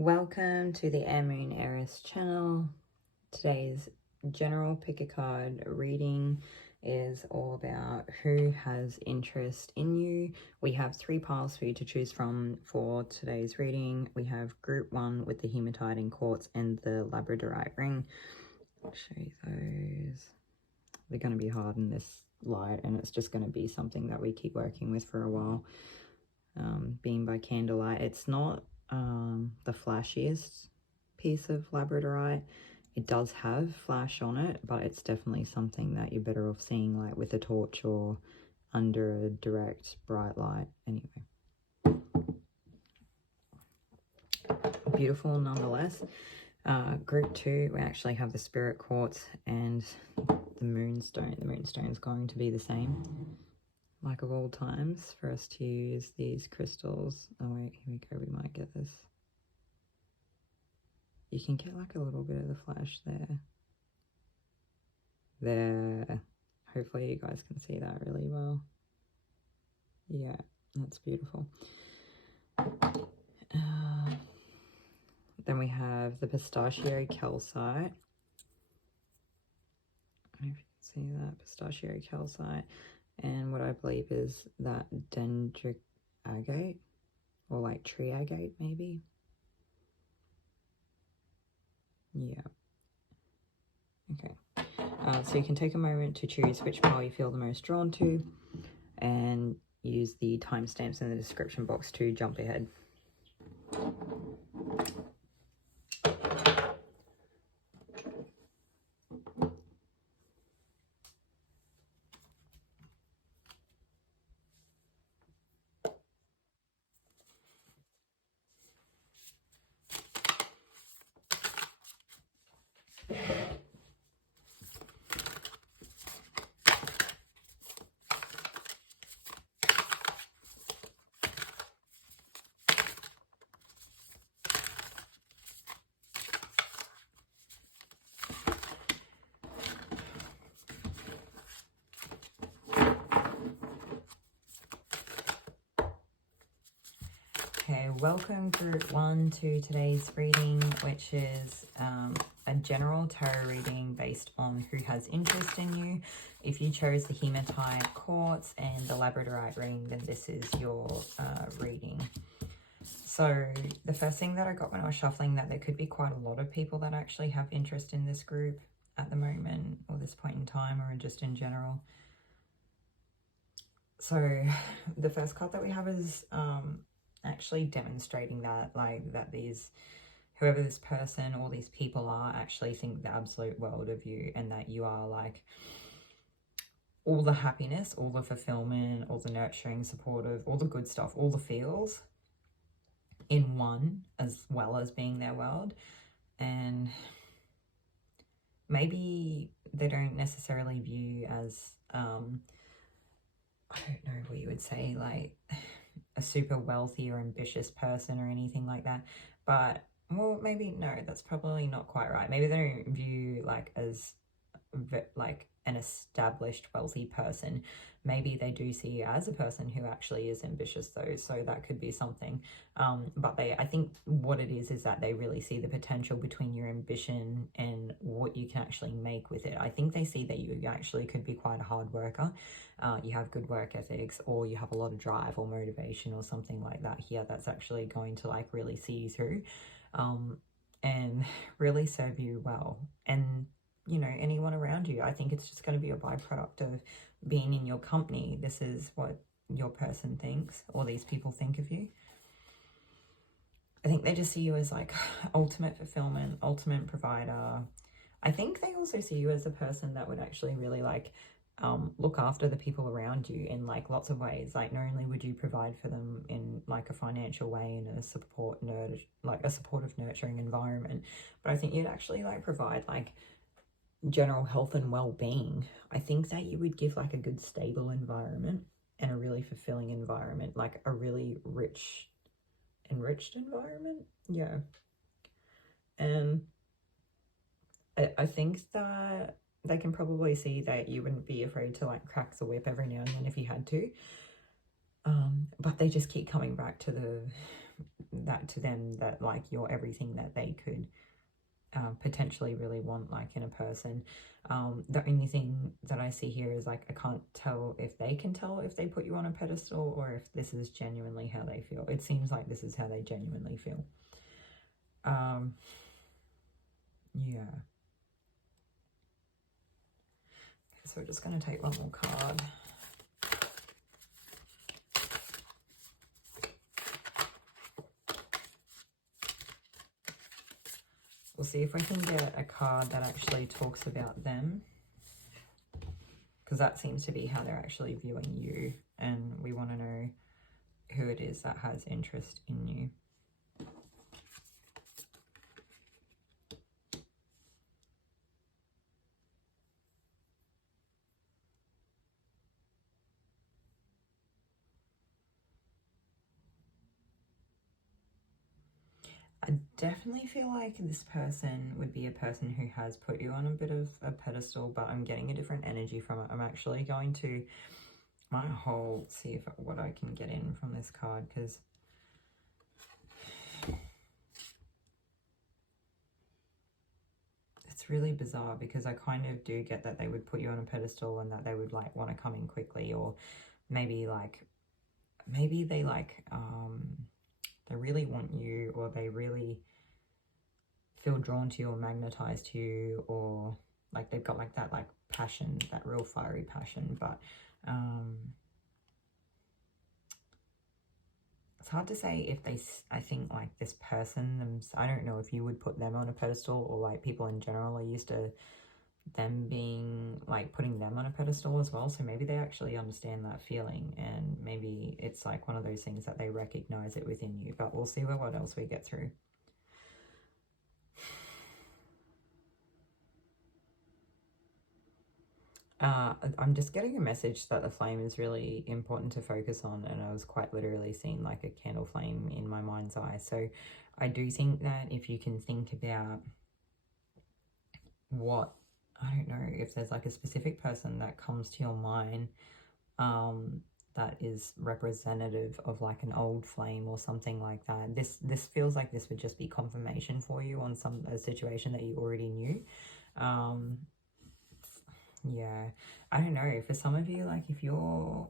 Welcome to the Air Moon Aries channel. Today's general pick a card reading is all about who has interest in you. We have 3 piles for you to choose from for today's reading. We have group 1 with the Hematite and Quartz and the Labradorite ring. I'll show you those. They're going to be hard in this light, and it's just going to be something that we keep working with for a while. Being by candlelight, it's not the flashiest piece of Labradorite. It does have flash on it, but it's definitely something that you're better off seeing like with a torch or under a direct bright light. Anyway, beautiful nonetheless. Group 2, we actually have the Spirit Quartz and the Moonstone. The Moonstone is going to be the same, like of all times, for us to use these crystals. Oh wait, here we go, we might get this. You can get like a little bit of the flash there. Hopefully you guys can see that really well. Yeah, that's beautiful. Then we have the Pistachio Calcite. I don't know if you can see that, Pistachio Calcite. And what I believe is that Dendritic Agate, or like tree agate maybe. Yeah. Okay. So you can take a moment to choose which pile you feel the most drawn to and use the timestamps in the description box to jump ahead. Okay, welcome group 1 to today's reading, which is a general tarot reading based on who has interest in you. If you chose the Hematite, Quartz and the Labradorite ring, then this is your reading. So the first thing that I got when I was shuffling, that there could be quite a lot of people that actually have interest in this group at the moment, or this point in time, or just in general. So the first card that we have is actually demonstrating that, like, that whoever this person or these people are actually think the absolute world of you, and that you are like all the happiness, all the fulfillment, all the nurturing, supportive, all the good stuff, all the feels in one, as well as being their world. And maybe they don't necessarily view you as I don't know what you would say, like a super wealthy or ambitious person or anything like that, but well, maybe no, that's probably not quite right. Maybe they don't view like as like an established wealthy person. Maybe they do see you as a person who actually is ambitious though, so that could be something. But I think what it is that they really see the potential between your ambition and what you can actually make with it. I think they see that you actually could be quite a hard worker. You have good work ethics, or you have a lot of drive or motivation or something like that here, that's actually going to like really see you through and really serve you well. And you know, anyone around you, I think it's just going to be a byproduct of being in your company. This is what your person thinks, or these people think of you. I think they just see you as like ultimate fulfillment, ultimate provider. I think they also see you as a person that would actually really like look after the people around you in like lots of ways. Like, not only would you provide for them in like a financial way, in a supportive, nurturing environment, but I think you'd actually like provide like general health and well-being. I think that you would give like a good stable environment and a really fulfilling environment, like a really enriched environment. Yeah. And I think that they can probably see that you wouldn't be afraid to like crack the whip every now and then if you had to, but they just keep coming back to that to them, that like you're everything that they could potentially really want, like in a person. The only thing that I see here is like I can't tell if they can tell if they put you on a pedestal or if this is genuinely how they feel. It seems like this is how they genuinely feel. Yeah. Okay, so we're just going to take one more card. We'll see if we can get a card that actually talks about them, because that seems to be how they're actually viewing you, and we want to know who it is that has interest in you. I definitely feel like this person would be a person who has put you on a bit of a pedestal, but I'm getting a different energy from it. I'm actually going to see if what I can get in from this card, because it's really bizarre, because I kind of do get that they would put you on a pedestal and that they would like want to come in quickly, or maybe they like they really want you, or they really feel drawn to you or magnetized to you, or like they've got like that like passion, that real fiery passion. But it's hard to say if I think like this person, I don't know if you would put them on a pedestal, or like people in general are used to them being like putting them on a pedestal as well. So maybe they actually understand that feeling, and maybe it's like one of those things that they recognize it within you. But we'll see what else we get through. I'm just getting a message that the flame is really important to focus on, and I was quite literally seeing like a candle flame in my mind's eye. So I do think that if you can think about what, I don't know, if there's like a specific person that comes to your mind that is representative of like an old flame or something like that, this feels like this would just be confirmation for you on a situation that you already knew. Yeah, I don't know, for some of you, like if you're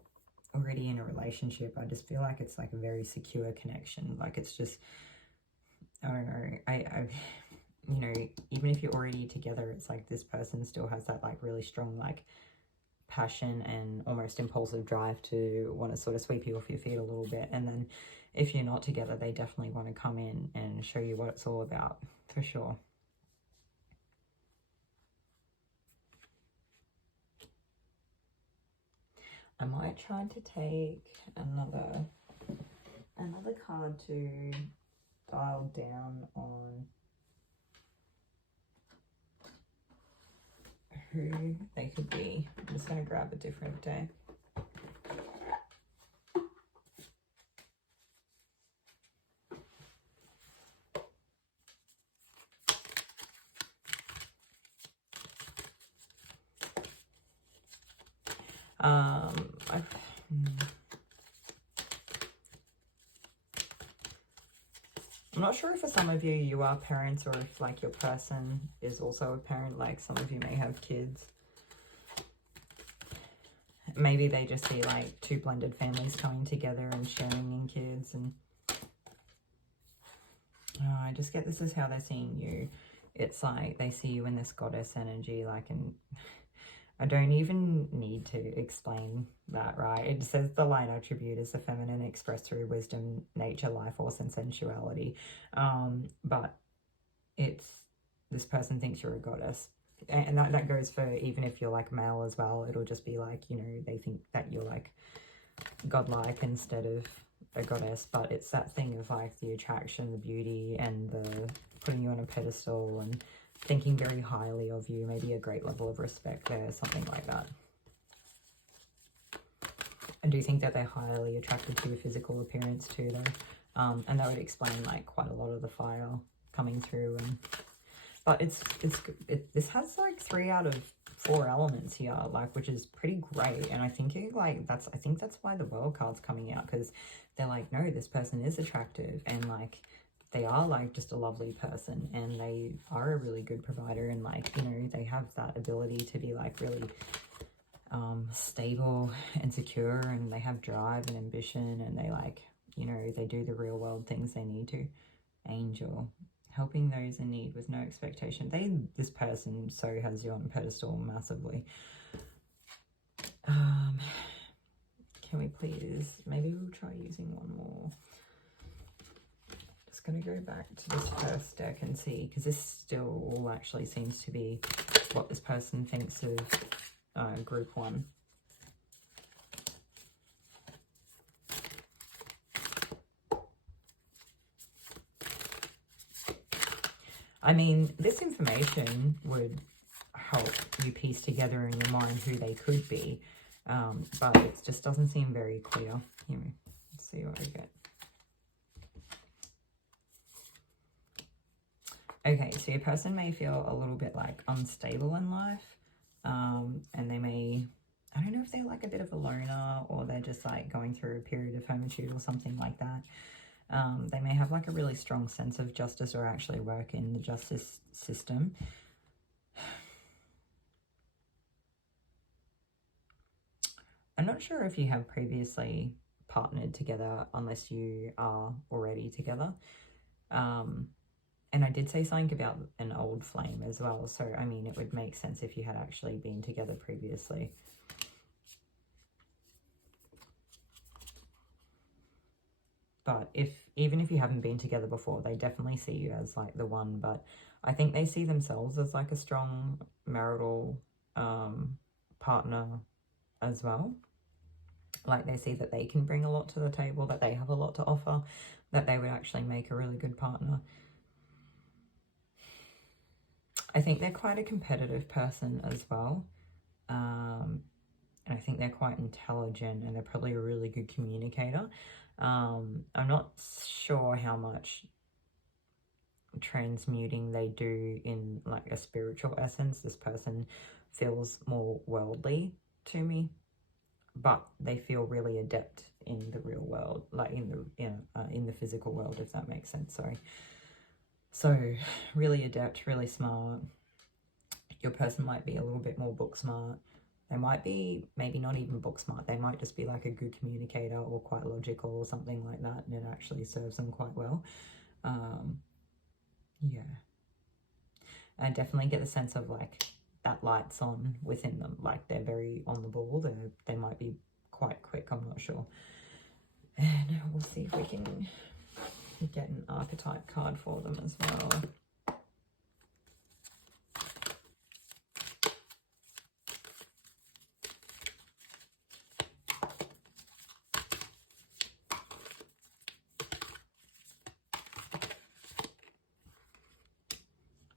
already in a relationship, I just feel like it's like a very secure connection. Like it's just, I don't know, I you know, even if you're already together, it's like this person still has that like really strong like passion and almost impulsive drive to want to sort of sweep you off your feet a little bit. And then if you're not together, they definitely want to come in and show you what it's all about, for sure. I might try to take another card to dial down on who they could be. I'm just going to grab a different day. I'm not sure if for some of you, you are parents, or if like your person is also a parent, like some of you may have kids. Maybe they just see like two blended families coming together and sharing in kids. And I just get this is how they're seeing you. It's like they see you in this goddess energy, like, and I don't even need to explain that, right? It says the light attribute is the feminine expressed through wisdom, nature, life force, and sensuality. But it's, this person thinks you're a goddess. And that goes for even if you're like male as well. It'll just be like, you know, they think that you're like godlike instead of a goddess. But it's that thing of like the attraction, the beauty, and the putting you on a pedestal and thinking very highly of you, maybe a great level of respect there, something like that. I do think that they're highly attracted to your physical appearance too, though. And that would explain like quite a lot of the fire coming through. But this has like 3 out of 4 elements here, like, which is pretty great. And I think that's why the World card's coming out, because they're like, no, this person is attractive, and like they are like just a lovely person, and they are a really good provider, and like, you know, they have that ability to be like really stable and secure, and they have drive and ambition, and they like, you know, they do the real world things they need to. Angel, helping those in need with no expectation. This person so has you on a pedestal massively. Can we please, maybe we'll try using one more. Just going to go back to this first deck and see, because this still all actually seems to be what this person thinks of group 1. I mean, this information would help you piece together in your mind who they could be, but it just doesn't seem very clear. Here, let's see what I get. Okay, so your person may feel a little bit like unstable in life, and they may, I don't know if they're like a bit of a loner, or they're just like going through a period of hermitude or something like that. They may have like a really strong sense of justice, or actually work in the justice system. I'm not sure if you have previously partnered together unless you are already together. And I did say something about an old flame as well. So, I mean, it would make sense if you had actually been together previously. But even if you haven't been together before, they definitely see you as like the one. But I think they see themselves as like a strong marital partner as well. Like they see that they can bring a lot to the table, that they have a lot to offer, that they would actually make a really good partner. I think they're quite a competitive person as well. And I think they're quite intelligent, and they're probably a really good communicator. I'm not sure how much transmuting they do in like a spiritual essence. This person feels more worldly to me, but they feel really adept in the real world, like in the physical world, if that makes sense. Sorry. So really adept, really smart. Your person might be a little bit more book smart. They might be maybe not even book smart. They might just be like a good communicator, or quite logical or something like that, and it actually serves them quite well. Yeah. I definitely get the sense of like that light's on within them. Like they're very on the ball. They might be quite quick, I'm not sure. And we'll see if we can get an archetype card for them as well.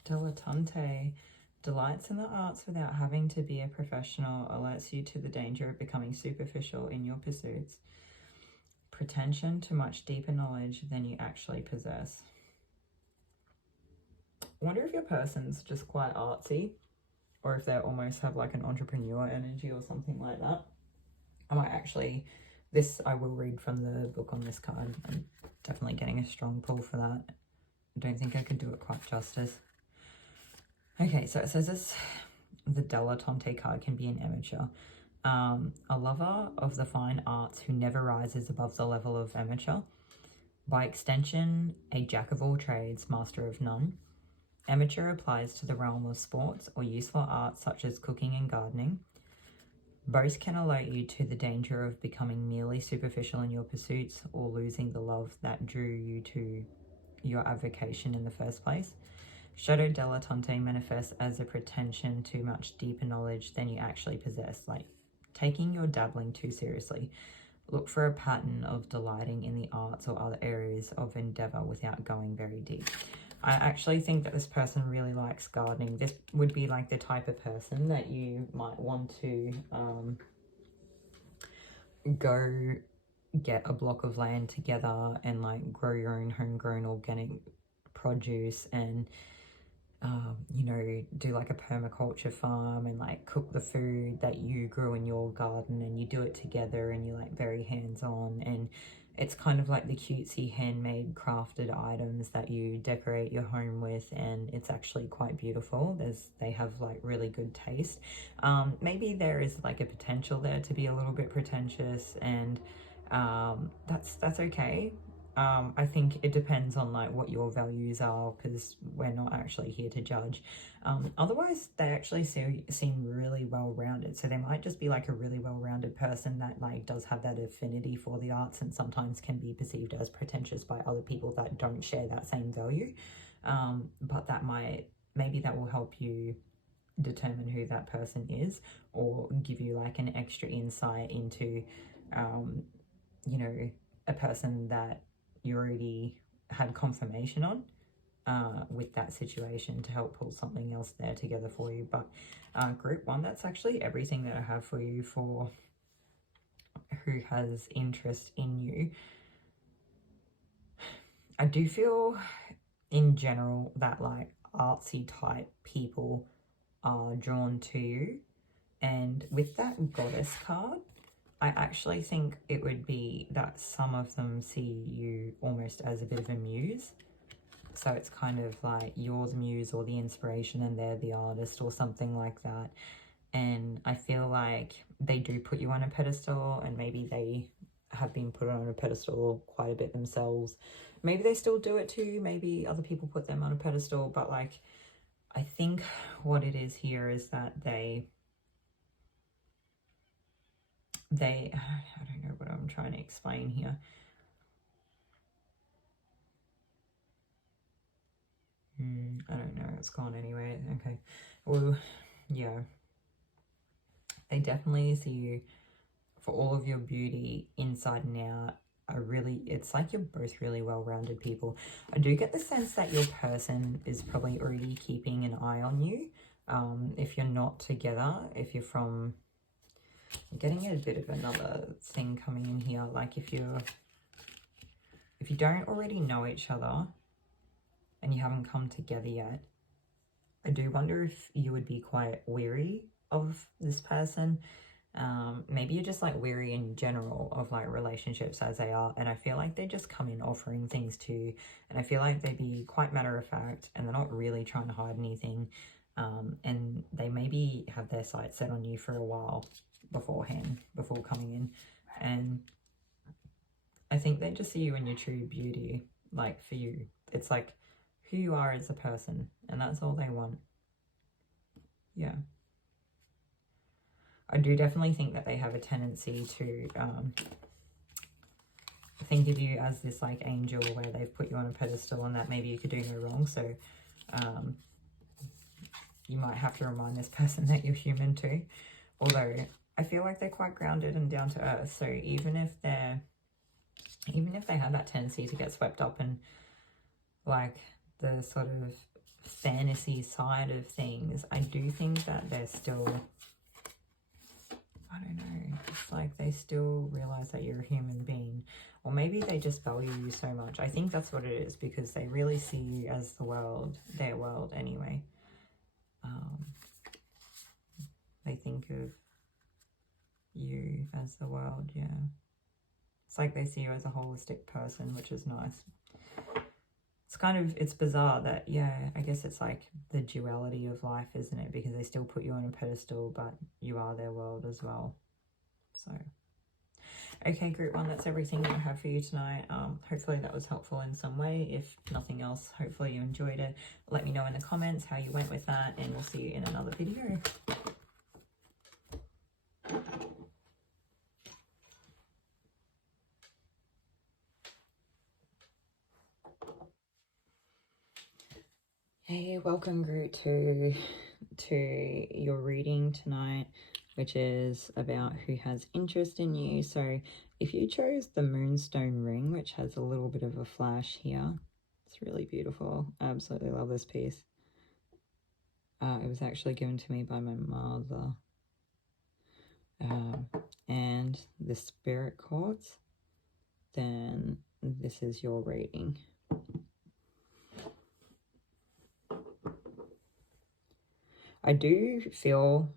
Dilettante delights in the arts without having to be a professional, alerts you to the danger of becoming superficial in your pursuits. Pretension to much deeper knowledge than you actually possess. I wonder if your person's just quite artsy, or if they almost have like an entrepreneur energy or something like that. I might actually, I will read from the book on this card. I'm definitely getting a strong pull for that. I don't think I could do it quite justice. Okay, so it says the dilettante card can be an amateur. A lover of the fine arts who never rises above the level of amateur. By extension, a jack of all trades, master of none. Amateur applies to the realm of sports or useful arts such as cooking and gardening. Both can alert you to the danger of becoming merely superficial in your pursuits, or losing the love that drew you to your avocation in the first place. Shadow dilettante manifests as a pretension to much deeper knowledge than you actually possess, like taking your dabbling too seriously. Look for a pattern of delighting in the arts or other areas of endeavor without going very deep. I actually think that this person really likes gardening. This would be like the type of person that you might want to go get a block of land together and like grow your own homegrown organic produce, and you know, do like a permaculture farm, and like cook the food that you grew in your garden, and you do it together, and you're like very hands-on, and it's kind of like the cutesy handmade crafted items that you decorate your home with, and it's actually quite beautiful. They have like really good taste. Maybe there is like a potential there to be a little bit pretentious, and that's okay. I think it depends on like what your values are, because we're not actually here to judge. Otherwise, they actually seem really well-rounded. So they might just be like a really well-rounded person that like does have that affinity for the arts, and sometimes can be perceived as pretentious by other people that don't share that same value. But maybe that will help you determine who that person is, or give you like an extra insight into, you know, a person that you already had confirmation on with that situation, to help pull something else there together for you. But group 1, that's actually everything that I have for you for who has interest in you. I do feel in general that like artsy type people are drawn to you, and with that Goddess card, I actually think it would be that some of them see you almost as a bit of a muse. So it's kind of like you're the muse or the inspiration, and they're the artist or something like that. And I feel like they do put you on a pedestal, and maybe they have been put on a pedestal quite a bit themselves. Maybe they still do it too. Maybe other people put them on a pedestal. But like, I think what it is here is that they I don't know what I'm trying to explain here. I don't know, it's gone anyway. Okay, well, yeah, they definitely see you for all of your beauty inside and out. It's like you're both really well-rounded people. I do get the sense that your person is probably already keeping an eye on you. If you're not together, if you're from, I'm getting a bit of another thing coming in here, like if you don't already know each other and you haven't come together yet, I do wonder if you would be quite weary of this person. Maybe you're just like weary in general of like relationships as they are, and I feel like they just come in offering things to you, and I feel like they'd be quite matter of fact, and they're not really trying to hide anything. And they maybe have their sights set on you for a while beforehand, before coming in, and I think they just see you in your true beauty. Like for you, it's like who you are as a person, and that's all they want. Yeah, I do definitely think that they have a tendency to think of you as this like angel, where they've put you on a pedestal, and that maybe you could do no wrong. So you might have to remind this person that you're human too. Although I feel like they're quite grounded and down to earth. So even if they have that tendency to get swept up in like the sort of fantasy side of things, I do think that they're still, I don't know, it's like they still realize that you're a human being. Or maybe they just value you so much. I think that's what it is, because they really see you as the world, their world anyway. They think of you as the world, yeah. It's like they see you as a holistic person, which is nice. It's kind of, it's bizarre that, yeah, I guess it's like the duality of life, isn't it? Because they still put you on a pedestal, but you are their world as well. So, okay, group 1, that's everything that I have for you tonight. Hopefully that was helpful in some way. If nothing else, hopefully you enjoyed it. Let me know in the comments how you went with that, and we'll see you in another video. Hey, welcome group to your reading tonight, which is about who has interest in you. So if you chose the Moonstone ring, which has a little bit of a flash here, it's really beautiful. I absolutely love this piece. It was actually given to me by my mother. And the Spirit Quartz, then this is your reading. I do feel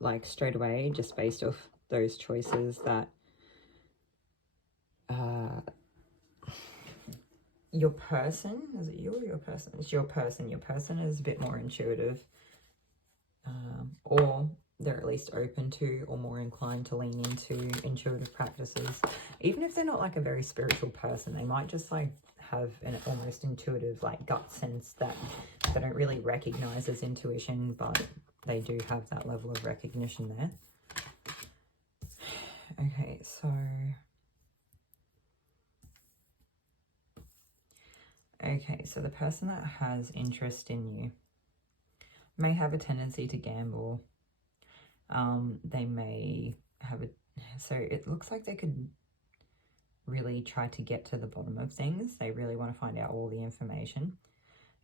like straight away, just based off those choices, that your person, is it you or your person? It's your person. Your person is a bit more intuitive, or they're at least open to or more inclined to lean into intuitive practices. Even if they're not like a very spiritual person, they might just like have an almost intuitive like gut sense that they don't really recognize as intuition, but they do have that level of recognition there. Okay, so the person that has interest in you may have a tendency to gamble. They may have so it looks like they could really try to get to the bottom of things. They really want to find out all the information.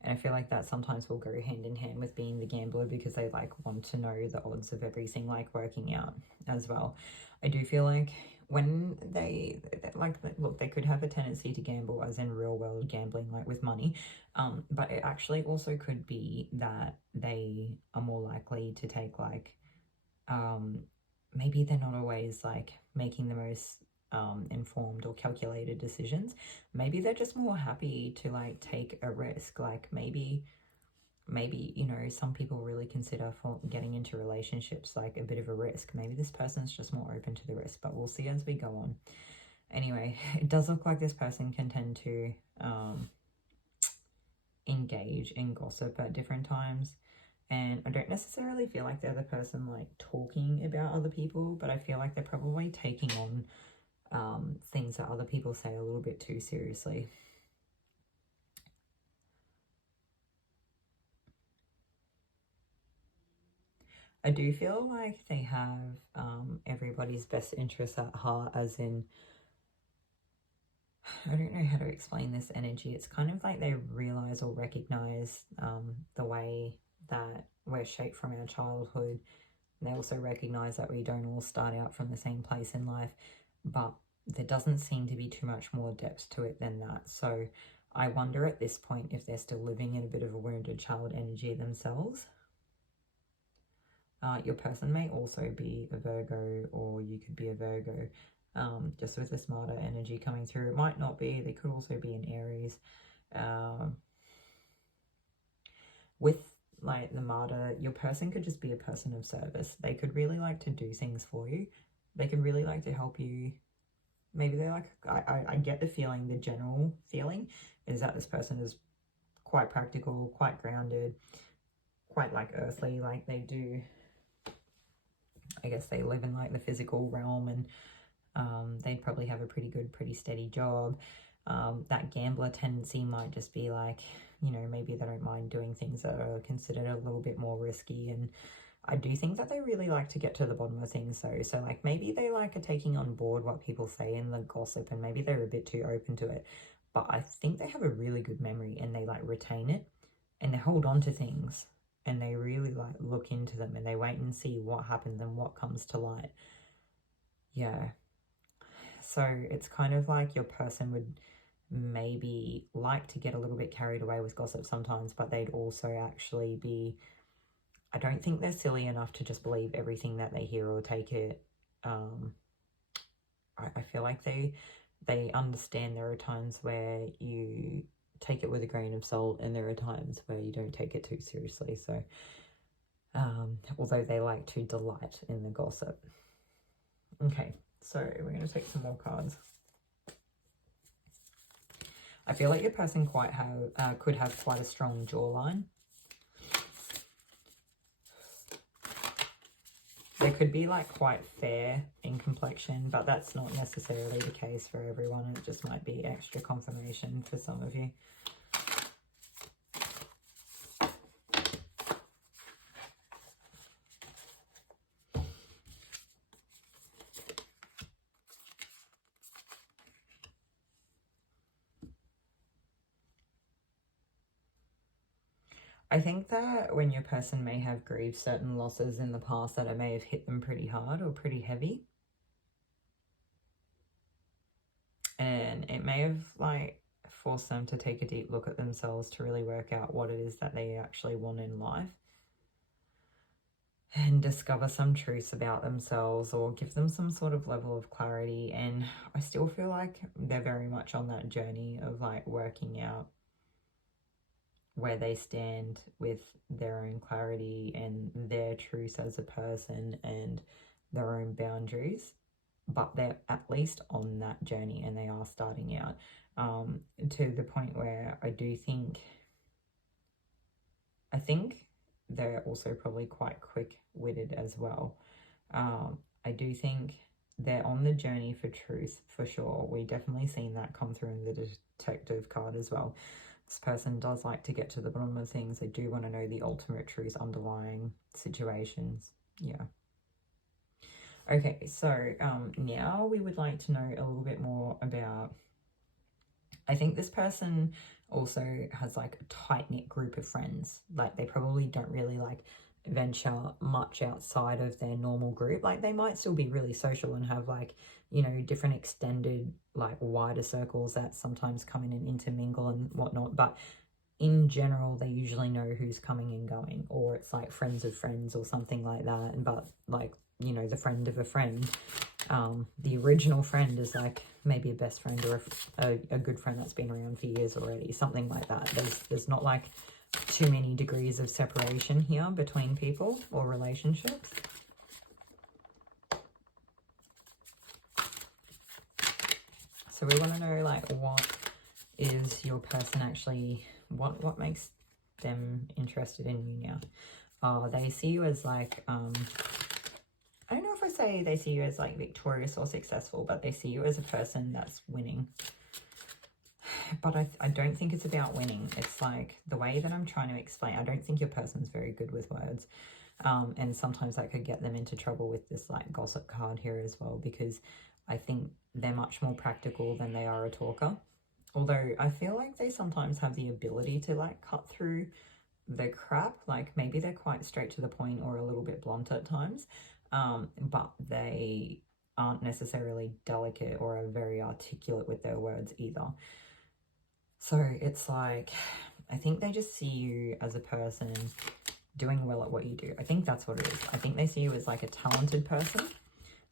And I feel like that sometimes will go hand in hand with being the gambler, because they like want to know the odds of everything like working out as well. I do feel like when they like, look, they could have a tendency to gamble as in real world gambling, like with money, but it actually also could be that they are more likely to take like maybe they're not always like making the most informed or calculated decisions. Maybe they're just more happy to like take a risk. Like maybe you know, some people really consider for getting into relationships like a bit of a risk. Maybe this person's just more open to the risk, but we'll see as we go on. Anyway, it does look like this person can tend to engage in gossip at different times. And I don't necessarily feel like they're the person like talking about other people, but I feel like they're probably taking on things that other people say a little bit too seriously. I do feel like they have everybody's best interests at heart, as in, I don't know how to explain this energy. It's kind of like they realize or recognize the way that we're shaped from our childhood. And they also recognize that we don't all start out from the same place in life, but there doesn't seem to be too much more depth to it than that. So I wonder at this point if they're still living in a bit of a wounded child energy themselves. Your person may also be a Virgo, or you could be a Virgo, just with this Martyr energy coming through. It might not be. They could also be an Aries. With like the Martyr, your person could just be a person of service. They could really like to do things for you. They could really like to help you. Maybe they're like, I get the feeling, the general feeling is that this person is quite practical, quite grounded, quite like earthly. Like they do, I guess they live in like the physical realm, and they'd probably have a pretty steady job. That gambler tendency might just be like, you know, maybe they don't mind doing things that are considered a little bit more risky. And I do think that they really like to get to the bottom of things though. So like maybe they like are taking on board what people say in the gossip, and maybe they're a bit too open to it. But I think they have a really good memory, and they like retain it, and they hold on to things, and they really like look into them, and they wait and see what happens and what comes to light. Yeah. So it's kind of like your person would maybe like to get a little bit carried away with gossip sometimes, but they'd also actually be, I don't think they're silly enough to just believe everything that they hear or take it. I feel like they understand there are times where you take it with a grain of salt, and there are times where you don't take it too seriously. So although they like to delight in the gossip. Okay, so we're going to take some more cards. I feel like your person could have quite a strong jawline. They could be like quite fair in complexion, but that's not necessarily the case for everyone. It just might be extra confirmation for some of you. I think that when your person may have grieved certain losses in the past, that it may have hit them pretty hard or pretty heavy. And it may have like forced them to take a deep look at themselves to really work out what it is that they actually want in life. and discover some truths about themselves or give them some sort of level of clarity. And I still feel like they're very much on that journey of like working out where they stand with their own clarity and their truths as a person and their own boundaries. But they're at least on that journey, and they are starting out to the point where I think they're also probably quite quick-witted as well. I do think they're on the journey for truth, for sure. We definitely seen that come through in the detective card as well. This person does like to get to the bottom of things. They do want to know the ultimate truth underlying situations. Yeah. Okay, so now we would like to know a little bit more about, I think this person also has like a tight-knit group of friends. Like they probably don't really like venture much outside of their normal group. Like they might still be really social and have like, you know, different extended like wider circles that sometimes come in and intermingle and whatnot, but in general they usually know who's coming and going, or it's like friends of friends or something like that. But like, you know, the friend of a friend, the original friend is like maybe a best friend or a good friend that's been around for years already, something like that. There's not like too many degrees of separation here between people or relationships. So we want to know like what is your person actually, what makes them interested in you now. They see you as like I don't know if I say they see you as like victorious or successful, but they see you as a person that's winning. But I don't think it's about winning. It's like the way that I'm trying to explain, I don't think your person's very good with words. And sometimes that could get them into trouble with this like gossip card here as well, because I think they're much more practical than they are a talker. Although I feel like they sometimes have the ability to like cut through the crap. Like maybe they're quite straight to the point or a little bit blunt at times. But they aren't necessarily delicate or are very articulate with their words either. So it's like, I think they just see you as a person doing well at what you do. I think that's what it is. I think they see you as like a talented person,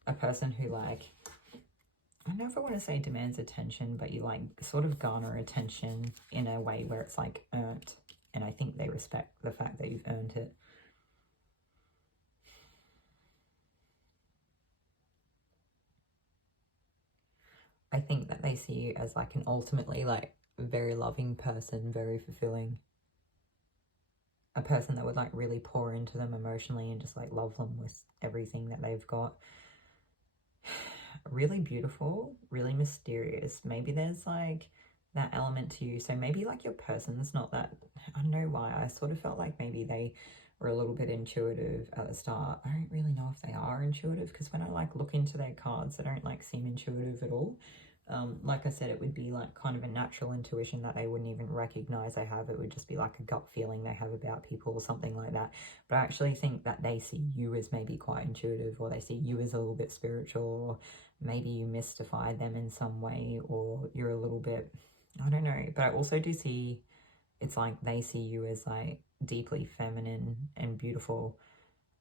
a person who like, I don't know if I want to say demands attention, but you like sort of garner attention in a way where it's like earned. And I think they respect the fact that you've earned it. I think that they see you as like an ultimately like very loving person, very fulfilling. A person that would like really pour into them emotionally and just like love them with everything that they've got. Really beautiful, really mysterious. Maybe there's like that element to you. So maybe like your person's not that, I don't know why. I sort of felt like maybe they were a little bit intuitive at the start. I don't really know if they are intuitive, because when I like look into their cards, they don't like seem intuitive at all. Like I said, it would be like kind of a natural intuition that they wouldn't even recognize they have. It would just be like a gut feeling they have about people or something like that. But I actually think that they see you as maybe quite intuitive, or they see you as a little bit spiritual, or maybe you mystify them in some way, or you're a little bit, I don't know. But I also do see, it's like they see you as like deeply feminine and beautiful,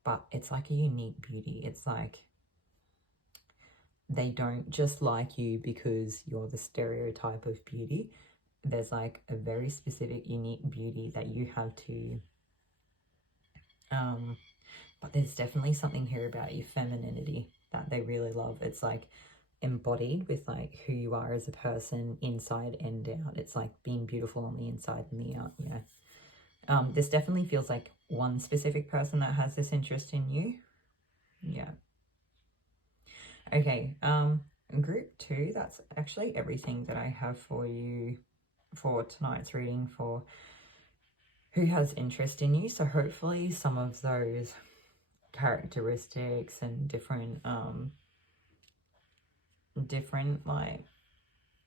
but it's like a unique beauty. It's like they don't just like you because you're the stereotype of beauty. There's like a very specific, unique beauty that you have to, but there's definitely something here about your femininity that they really love. It's like embodied with like who you are as a person, inside and out. It's like being beautiful on the inside and the out. Yeah. This definitely feels like one specific person that has this interest in you. Yeah. Okay, group 2, that's actually everything that I have for you for tonight's reading for who has interest in you. So hopefully some of those characteristics and different like,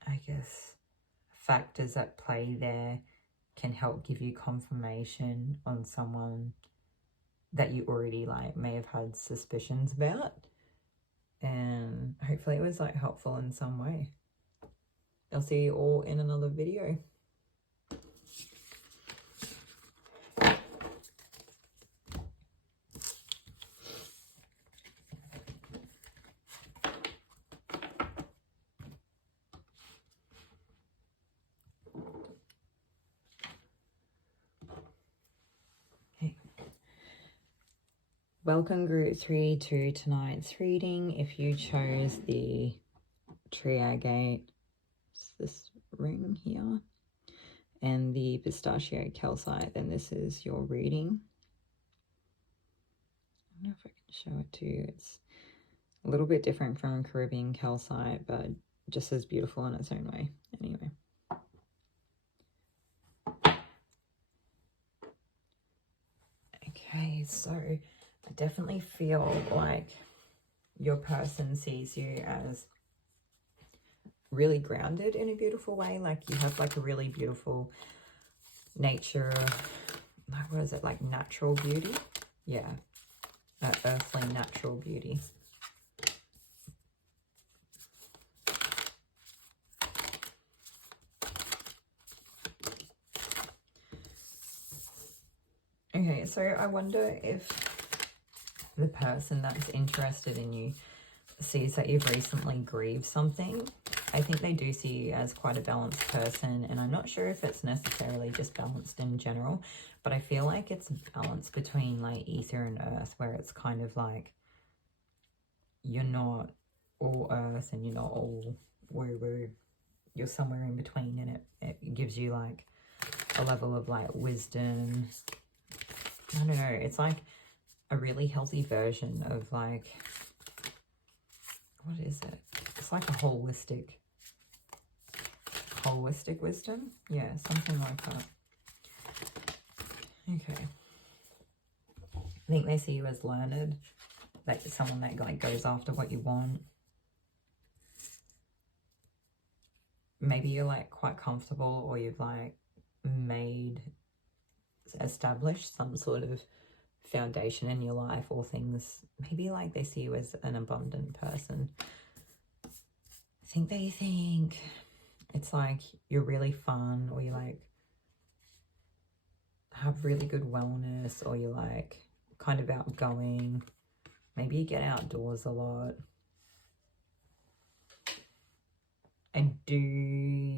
I guess, factors at play there can help give you confirmation on someone that you already like may have had suspicions about. And hopefully it was like helpful in some way. I'll see you all in another video. Welcome group 3 to tonight's reading. If you chose the tree agate, it's this ring here, and the pistachio calcite, then this is your reading. I don't know if I can show it to you. It's a little bit different from Caribbean calcite, but just as beautiful in its own way. Anyway. Okay, so I definitely feel like your person sees you as really grounded in a beautiful way. Like you have like a really beautiful nature, like what is it, like natural beauty? Yeah, earthly natural beauty. Okay, so I wonder if the person that's interested in you sees that you've recently grieved something. I think they do see you as quite a balanced person, and I'm not sure if it's necessarily just balanced in general, but I feel like it's balance between like ether and earth, where it's kind of like you're not all earth and you're not all woo-woo. You're somewhere in between, and it gives you like a level of like wisdom. I don't know, it's like a really healthy version of like, what is it? It's like a holistic wisdom. Yeah, something like that. Okay. I think they see you as learned, like someone that like goes after what you want. Maybe you're like quite comfortable, or you've like established some sort of foundation in your life, or things. Maybe like they see you as an abundant person. I think they think it's like you're really fun, or you like have really good wellness, or you're like kind of outgoing. Maybe you get outdoors a lot. I do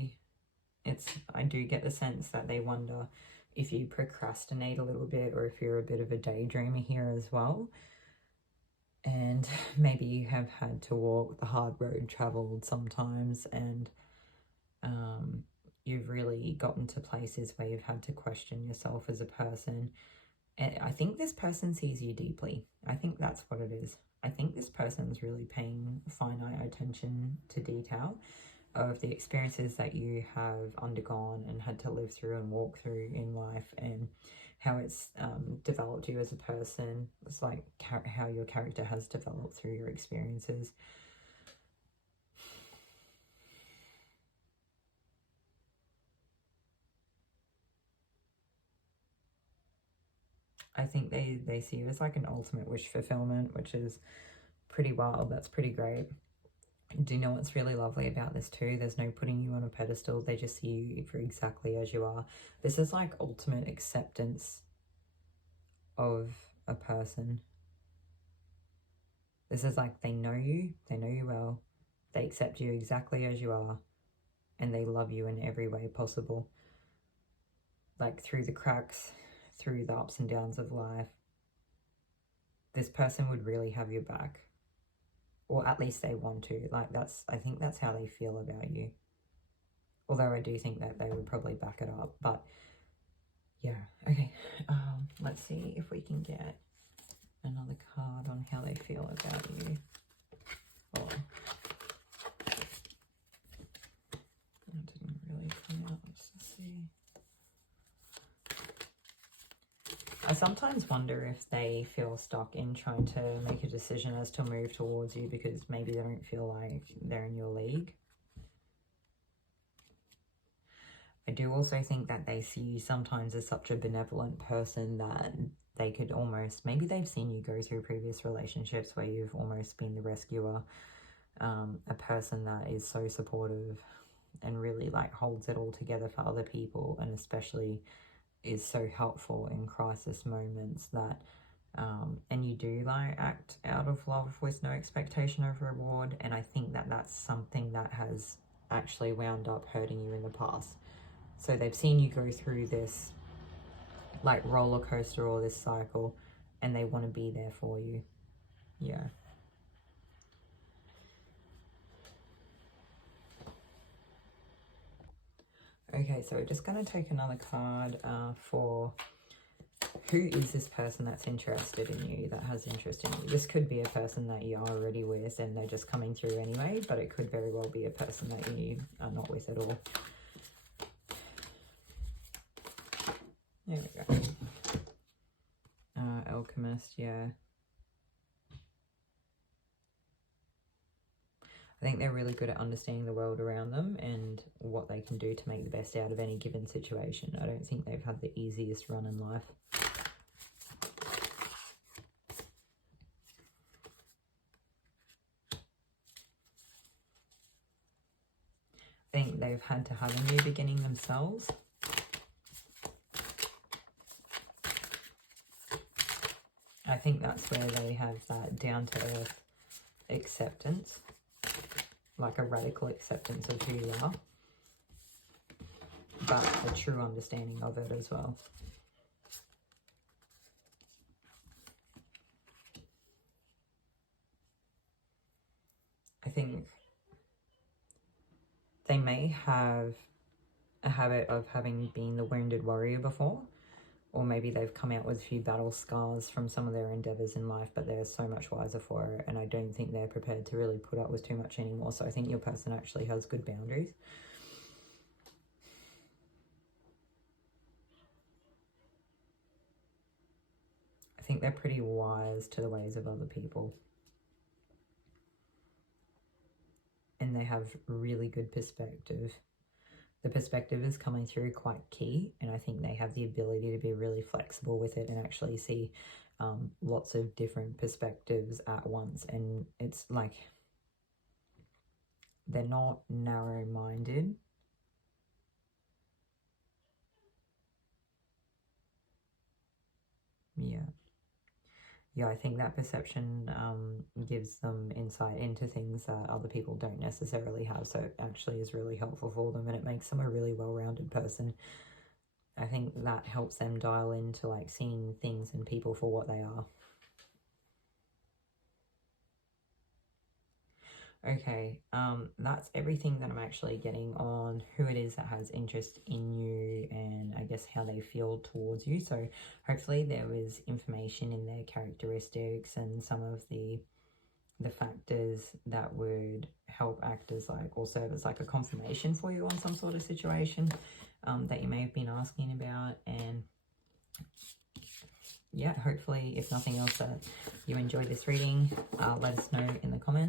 get the sense that they wonder if you procrastinate a little bit, or if you're a bit of a daydreamer here as well. And maybe you have had to walk the hard road traveled sometimes, and you've really gotten to places where you've had to question yourself as a person. And I think this person sees you deeply. I think that's what it is. I think this person's really paying finite attention to detail of the experiences that you have undergone and had to live through and walk through in life, and how it's developed you as a person. It's like how your character has developed through your experiences. I think they see you as like an ultimate wish fulfillment, which is pretty wild. That's pretty great. Do you know what's really lovely about this too? There's no putting you on a pedestal. They just see you for exactly as you are. This is like ultimate acceptance of a person. This is like they know you well, they accept you exactly as you are, and they love you in every way possible. Like through the cracks, through the ups and downs of life. This person would really have your back. Or at least they want to. Like I think that's how they feel about you. Although I do think that they would probably back it up. But yeah, okay. Let's see if we can get another card on how they feel about you. Oh, that didn't really come out. Let's see. I sometimes wonder if they feel stuck in trying to make a decision as to move towards you, because maybe they don't feel like they're in your league. I do also think that they see you sometimes as such a benevolent person that they could almost, maybe they've seen you go through previous relationships where you've almost been the rescuer, a person that is so supportive and really like holds it all together for other people, and especially is so helpful in crisis moments, that and you do like act out of love with no expectation of reward. And I think that that's something that has actually wound up hurting you in the past. So they've seen you go through this like roller coaster, or this cycle, and they want to be there for you. Yeah. Okay, so we're just going to take another card for who is this person that's interested in you, that has interest in you. This could be a person that you are already with and they're just coming through anyway, but it could very well be a person that you are not with at all. There we go. Alchemist, yeah. I think they're really good at understanding the world around them and what they can do to make the best out of any given situation. I don't think they've had the easiest run in life. I think they've had to have a new beginning themselves. I think that's where they have that down-to-earth acceptance, like a radical acceptance of who you are, but a true understanding of it as well. I think they may have a habit of having been the wounded warrior before, or maybe they've come out with a few battle scars from some of their endeavors in life, but they're so much wiser for it, and I don't think they're prepared to really put up with too much anymore. So I think your person actually has good boundaries. I think they're pretty wise to the ways of other people. And they have really good perspective. The perspective is coming through quite key, and I think they have the ability to be really flexible with it and actually see lots of different perspectives at once. And it's like they're not narrow-minded. Yeah, I think that perception gives them insight into things that other people don't necessarily have. So it actually is really helpful for them, and it makes them a really well-rounded person. I think that helps them dial into like seeing things and people for what they are. Okay, that's everything that I'm actually getting on who it is that has interest in you and I guess how they feel towards you. So hopefully there was information in their characteristics and some of the factors that would help act as like, or serve as like a confirmation for you on some sort of situation that you may have been asking about. And yeah, hopefully if nothing else that you enjoyed this reading, let us know in the comments.